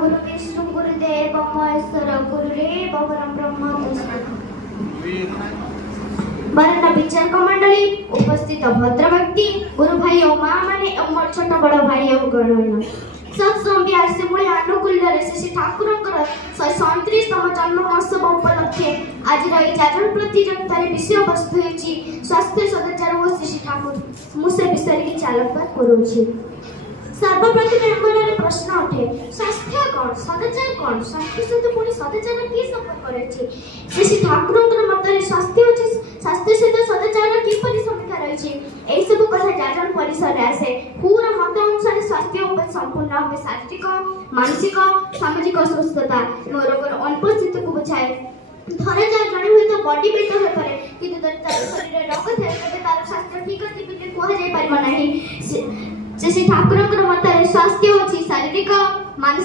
गुरु विष्णु गुरुदेव महेश्वर गुरुरेव परम ब्रह्म तस्मै बरना विचारक मंडली उपस्थित भद्र व्यक्ति गुरु भाई और माँ माने मोर छोट बड़ भाई और गणन सत्संग बिहार से मूल्य अनुकूल श्री ठाकुर 137तम जन्म महोत्सव उपलक्षे आज जागरण प्रतियोगिता विषय वस्तु होची स्वास्थ्य सदाचार और श्री ठाकुर मुसे विषय की चालकबात करूची। सर्वप्रथम हमर प्रश्न उठे स्वास्थ्य कौन सदाचार कौन स्वास्थ्य सहित पुणी सदाचार की संपर्क रही श्री ठाकुर मत स्वास्थ्य होची स्वास्थ्य सहित सदाचार किपरि संबंध रही एई सब कथा जागरण परिसर रे आसे पूरा मत अनुसार स्वास्थ्य उपर संपूर्ण भाव शारीरिक मानसिक सामाजिक सुस्थता रोगर अनुपस्थित को बुझाए थरे जा जणे हुई तो बॉडी बिल्डर हो पारे किंतु तार शरीर रे रोग थाए तबे तार स्वास्थ्य ठीक अछि बिल्कुल कोहा जाय पारबा नाही श्री ठाकुर मत स्वास्थ्य होची शारीरिक मानसिक